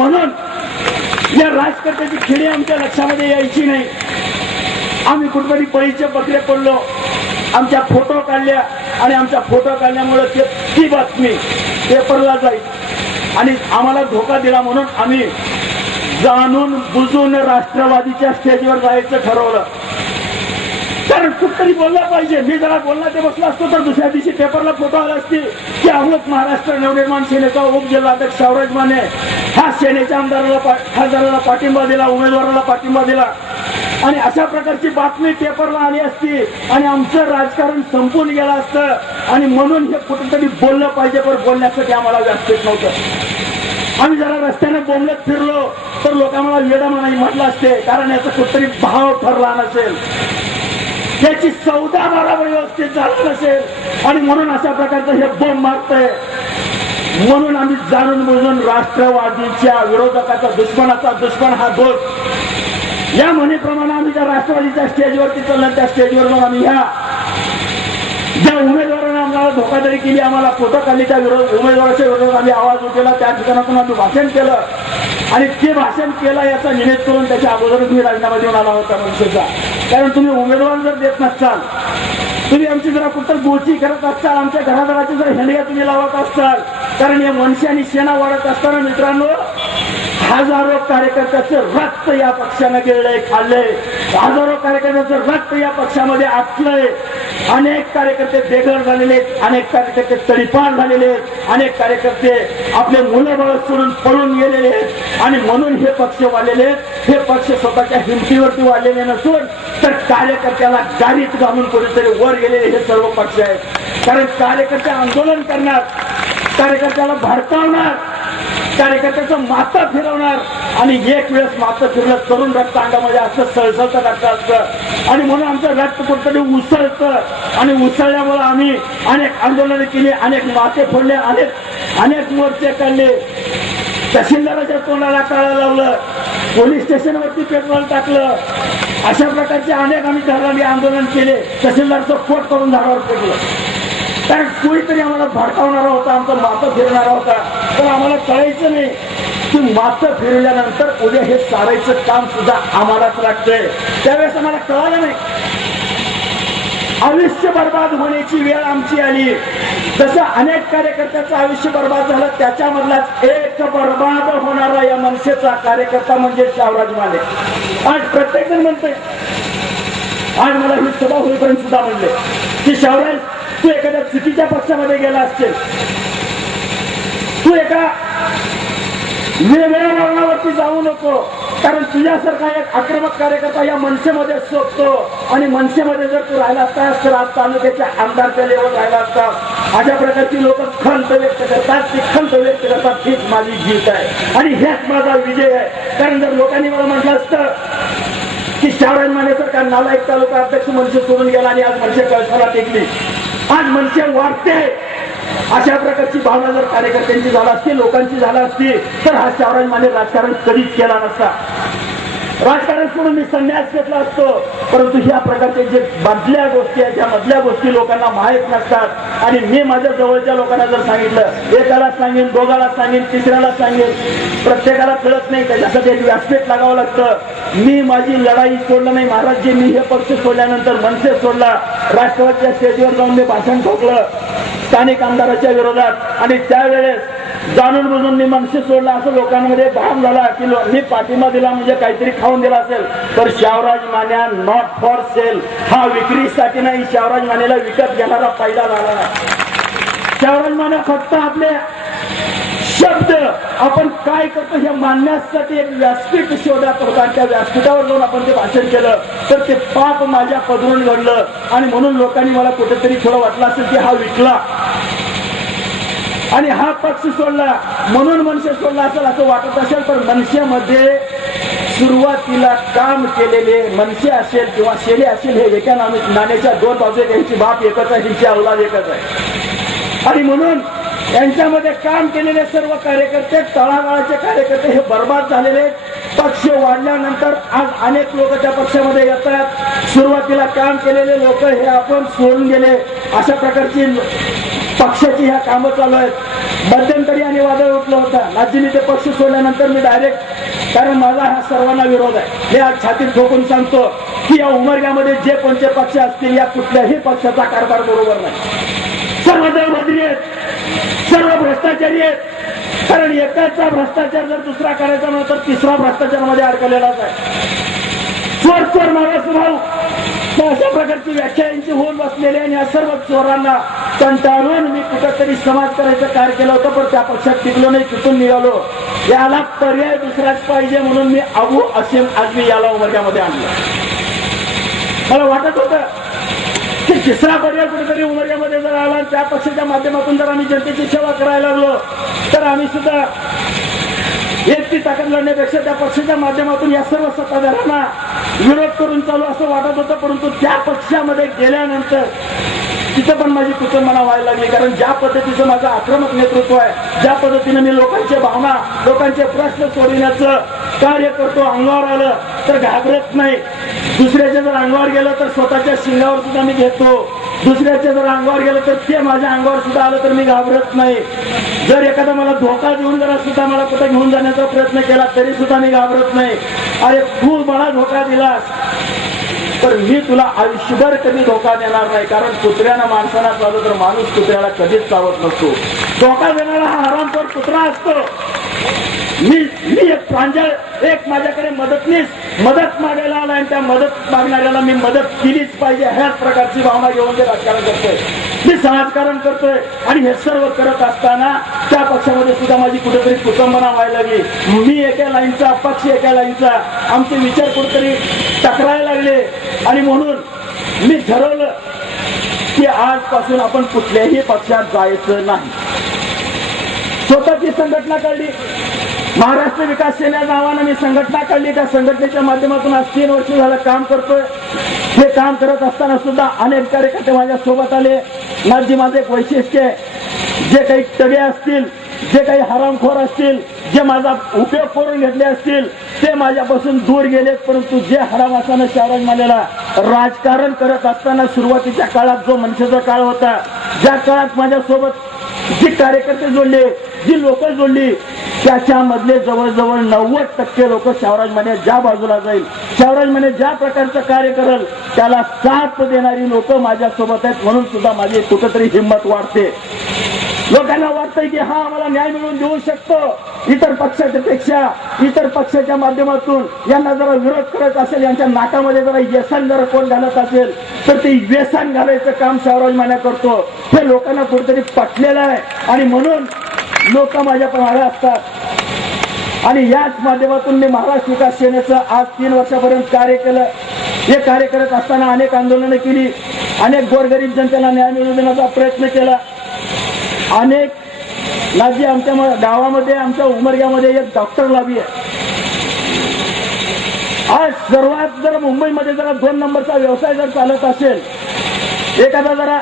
म्हणून या राजकर्त्याची खेळी आमच्या लक्षामध्ये यायची नाही. आम्ही कुठेतरी बळीचे पकडे पडलो. आमच्या फोटो काढल्या आणि आमच्या फोटो काढल्यामुळे ते ती बातमी पेपरला जाईल. आणि आम्हाला धोका दिला म्हणून आम्ही जाणून बुजून राष्ट्रवादीच्या स्टेजवर जायचं ठरवलं. कारण कुठतरी बोलला पाहिजे. मी जरा बोलला ते बसला असतो तर दुसऱ्या दिवशी पेपरला फोटो आला असते. की अमृत महाराष्ट्र नवनिर्माण सेनेचा उपजिल्हाध्यक्ष शावराज माने. हा सेनेच्या आमदाराला खासदाराला पाठिंबा दिला उमेदवाराला पाठिंबा दिला. आणि अशा प्रकारची बातमी पेपरला आली असती आणि आमचं राजकारण संपून गेलं असतं. आणि म्हणून हे कुठेतरी बोललं पाहिजे पण बोलण्यासाठी आम्हाला व्यासपीठ नव्हतं. आम्ही जरा रस्त्याने बोंबलत फिरलो तर लोक आम्हाला वेडा म्हटलं असते कारण याचा कुठतरी भाव ठरला नसेल. त्याची चौदा बारा व्यवस्थित झाला नसेल. आणि म्हणून अशा प्रकारचं हे बोंब मारतंय. म्हणून आम्ही जाणून बुजून राष्ट्रवादीच्या विरोधकाचा दुश्मनाचा दुश्मन हा दोष. या म्हणेप्रमाणे आम्ही त्या राष्ट्रवादीच्या स्टेजवरती चाललं त्या स्टेजवर आम्ही ह्या ज्या उमेदवाराने आम्हाला धोकादारी केली आम्हाला फोटो त्या विरोध उमेदवाराच्या विरोधात आम्ही आवाज उठवला त्या ठिकाणातून आम्ही भाषण केलं. आणि ते भाषण केलं याचा निषेध करून त्याच्या अगोदरच मी राजीनामा देऊन आला होता मनसेचा. कारण तुम्ही उमेदवार जर देत नसताल तुम्ही आमची जरा कुठं गोची करत असताल आमच्या घरादाराची जर हेंडग्या तुम्ही लावत असताल. कारण या मनशाने शेणा सेना वाढत असताना मित्रांनो हजारो कार्यकर्त्याचं रक्त या पक्षानं गेलंय खाल्लंय. हजारो कार्यकर्त्याचं रक्त या पक्षामध्ये आटलंय. अनेक कार्यकर्ते बेघर झालेले आहेत अनेक कार्यकर्ते तडीपार झालेले अनेक कार्यकर्ते आपले मुलं बाळ सोडून पळून गेलेले आहेत. आणि म्हणून हे पक्ष वाढलेले हे पक्ष स्वतःच्या हिमतीवरती वाढलेले नसून तर कार्यकर्त्याला गाडीत घालून कुठेतरी वर गेलेले हे सर्व पक्ष आहेत. कारण कार्यकर्ते आंदोलन करणार कार्यकर्त्याला भडकावणार कार्यकर्त्याचं माता फिरवणार आणि एक वेळेस माता फिरलं तरुण रक्त अंगामध्ये असं सळसळतं रक्त असतं. आणि म्हणून आमचं रक्त कुठतरी उसळतं. आणि उसळल्यामुळे आम्ही अनेक आंदोलनं केली अनेक माते फोडले अनेक अनेक मोर्चे काढले. तहसीलदाराच्या तोंडाला काळा लावलं पोलीस स्टेशनवरती पेट्रोल टाकलं. अशा प्रकारचे अनेक आम्ही धरणारी आंदोलन केले. तहसीलदारचं पोट करून झाडावर फेकलं. कारण कोणीतरी आम्हाला भडकावणारा होता आमचं मातं फिरणारा होता. पण आम्हाला कळायचं नाही की मातं फिरल्यानंतर उद्या हे सारायचं काम सुद्धा आम्हालाच लागतंय. त्यावेळेस आम्हाला कळालं नाही. आयुष्य बर्बाद होण्याची वेळ आमची आली. जसं अनेक कार्यकर्त्याचं आयुष्य बर्बाद झालं त्याच्यामधलाच एक बर्बाद होणारा या मनसेचा कार्यकर्ता म्हणजे शावराज माने. आज प्रत्येक जण म्हणतोय आज मला ही सभा होईपर्यंत सुद्धा म्हणले की शावराज तू एखाद्या चुकीच्या पक्षामध्ये गेला असतील तू एका वेगळ्या वळणावरती जाऊ नको कारण तुझ्यासारखा एक आक्रमक कार्यकर्ता या मनसेमध्ये सोपतो. आणि मनसेमध्ये जर तू राहिला असतास तर आज तालुक्याच्या आमदारच्या लेवल राहिला असतास. अशा प्रकारची लोक खंत व्यक्त करतात ती खंत व्यक्त करतात हीच माझी जीत आहे. आणि हेच माझा विजय आहे. कारण जर लोकांनी मला म्हटलं असतं की शाहराज मानेसारखा नालायक तालुका अध्यक्ष मनसे सोडून गेला आणि आज मनसे कळसाला टेकली आज मनसे वाढते. अशा प्रकारची भावना जर कार्यकर्त्यांची झाला असती लोकांची झाला असती तर हा शाहराज माने राजकारण कधीच केला नसता. राजकारण सोडून मी संन्यास घेतला असतो. परंतु ह्या प्रकारचे जे मधल्या गोष्टी आहेत त्या मधल्या गोष्टी लोकांना माहीत नसतात. आणि मी माझ्या जवळच्या लोकांना जर सांगितलं एकाला सांगेन दोघाला सांगेन तिसऱ्याला सांगेन प्रत्येकाला कळत नाही त्याच्यासाठी एक व्यासपीठ लागावं लागतं. मी माझी लढाई सोडलं नाही. महाराजजी मी हे पक्ष सोडल्यानंतर मनसे सोडला. राष्ट्रवादीच्या स्टेजवर जाऊन मी भाषण ठोकलं. स्थानिक आमदाराच्या विरोधात. आणि त्यावेळेस जाणून बुजून मी मनसे सोडला असं लोकांमध्ये भाग झाला की मी पाठिंबा दिला म्हणजे काहीतरी खाऊन दिला असेल. तर शावराज मान्या नॉट फॉर सेल हा विक्रीसाठी नाही शावराज मानेला विकत घेणारा फायदा झाला. शावराज माने फक्त आपले शब्द आपण काय करतो हे मानण्यासाठी एक व्यासपीठ शोधत होता त्या व्यासपीठावर जाऊन आपण ते भाषण केलं. तर ते पाप माझ्या पदरून घडलं. आणि म्हणून लोकांनी मला कुठेतरी थोडं वाटलं असेल की हा विकला. आणि हा पक्ष सोडला. म्हणून मनसे सोडला असेल असं वाटत असेल तर मनसेमध्ये सुरुवातीला काम केलेले मनसे असेल किंवा शेले असेल हे एका नाण्याच्या दोन बाजू यांची बाप एकच आहे हिची अवलाद एकच आहे. आणि म्हणून यांच्यामध्ये काम केलेले सर्व कार्यकर्ते तळागाळाचे कार्यकर्ते हे बर्बाद झालेले पक्ष वाढल्यानंतर आज अनेक लोक त्या पक्षामध्ये येतात. सुरुवातीला काम केलेले लोक हे आपण सोडून गेले. अशा प्रकारची पक्षाची ह्या कामं चालू आहेत. मध्यंतरी आणि वादळ उठलं होतं. नाजीने ते पक्ष सोडल्यानंतर मी डायरेक्ट कारण माझा हा सर्वांना विरोध आहे. मी आज छातीत ठोकून सांगतो की या उमरग्यामध्ये जे कोणते पक्ष असतील या कुठल्याही पक्षाचा कारभार बरोबर नाही. सर्व दळभद्री आहेत. सर्व भ्रष्टाचारी आहेत. कारण एकाचा भ्रष्टाचार जर दुसरा करायचा म्हणून तर तिसरा भ्रष्टाचारामध्ये अडकलेलाच आहे. चोर चोर मारा स्वभाव अशा प्रकारची व्याख्या यांची होऊन बसलेली आणि या सर्व चोरांना कंटाळून मी कुठंतरी समाज करायचं कार्य केलं होतं पण त्या पक्षात टिकलो नाही तिथून निघालो. याला पर्याय दुसराच पाहिजे म्हणून मी अबू असीम आजमी याला उमरग्यामध्ये आणलं. मला वाटत होतं की तिसरा पर्याय कुठेतरी उमरग्यामध्ये जर आला त्या पक्षाच्या माध्यमातून जर आम्ही जनतेची सेवा करायला लागलो तर आम्ही सुद्धा एकटी ताकद लढण्यापेक्षा त्या पक्षाच्या माध्यमातून या सर्व सत्ताधाऱ्यांना विरोध करून चालू असं वाटत होतं परंतु त्या पक्षामध्ये गेल्यानंतर तिथं पण माझी कुचंबना व्हायला लागली. कारण ज्या पद्धतीचं माझं आक्रमक नेतृत्व आहे ज्या पद्धतीने मी लोकांच्या भावना लोकांचे प्रश्न सोडविण्याचं कार्य करतो अंगावर आलं तर घाबरत नाही. दुसऱ्याच्या जर अंगावर गेलं तर स्वतःच्या शिंगावर सुद्धा मी घेतो. दुसऱ्याच्या जर अंगावर गेलं तर ते माझ्या अंगावर सुद्धा आलं तर मी घाबरत नाही. जर एखादा मला धोका देऊन जरा सुद्धा मला कुठे घेऊन जाण्याचा प्रयत्न केला तरी सुद्धा मी घाबरत नाही. अरे तू मला धोका दिलास. तर मी तुला आयुष्यभर कधी धोका देणार नाही कारण कुत्र्यानं माणसाला चालू तर माणूस कुत्र्याला कधीच चावत नसतो. धोका देणारा हा हरामखोर कुत्रा असतो. मी मी एक प्रांजळ एक माझ्याकडे मदतनीस मदत मागायला आला आणि त्या मदत मागणाऱ्याला मी मदत केलीच पाहिजे ह्याच प्रकारची भावना घेऊन ते राजकारण करतोय. मी समाजकारण करतोय आणि हे सर्व करत असताना त्या पक्षामध्ये सुद्धा माझी कुठेतरी कुटुंबना व्हायला लागली. मी एका लाईनचा पक्ष एका लाईनचा. आमचे विचार कुठेतरी टकरायला लागले. आणि म्हणून मी ठरवलं की आजपासून आपण कुठल्याही पक्षात जायचं नाही. स्वतःची संघटना काढली. महाराष्ट्र विकास सेना नावानं मी संघटना काढली. त्या संघटनेच्या माध्यमातून आज तीन वर्ष झालं काम करतोय. हे काम करत असताना सुद्धा अनेक कार्यकर्ते माझ्या सोबत आले. माझी माझं एक वैशिष्ट्य आहे. जे काही टगे असतील जे काही हरामखोर असतील जे माझा उपयोग करून घेतले असतील ते माझ्यापासून दूर गेलेत परंतु जे हराम असताना शाहराज मानेला राजकारण करत असताना सुरुवातीच्या काळात जो मनसेचा काळ होता ज्या काळात माझ्यासोबत जी कार्यकर्ते जोडले जी लोक जोडली त्याच्यामधले जवळजवळ नव्वद टक्के लोक शावराज माने ज्या बाजूला जाईल शाहराज माने ज्या प्रकारचं कार्य करेल त्याला साथ देणारी लोक माझ्यासोबत आहेत म्हणून सुद्धा माझी कुठंतरी हिंमत वाढते. लोकांना वाटतंय की हा आम्हाला न्याय मिळवून देऊ शकतो. इतर पक्षाच्या पेक्षा इतर पक्षाच्या माध्यमातून यांना जरा विरोध करत असेल यांच्या नाकामध्ये जरा व्यसन जर कोण घालत असेल तर ते व्यसन घालायचं काम शाहराज मान्या करतो. हे लोकांना कुठेतरी पटलेलं आहे. आणि म्हणून लोक माझ्या मागे असतात. आणि याच माध्यमातून मी महाराष्ट्र विकास सेनेचं आज तीन वर्षापर्यंत कार्य केलं. हे कार्य करत असताना अनेक आंदोलनं केली. अनेक गोरगरीब जनतेला न्याय मिळवून देण्याचा प्रयत्न केला. अनेक राज्य आमच्या म- गावामध्ये आमच्या उमरग्यामध्ये एक डॉक्टर लाभी आहे. आज सर्वात जर मुंबईमध्ये जरा दोन नंबरचा व्यवसाय जर चालत असेल एखादा जरा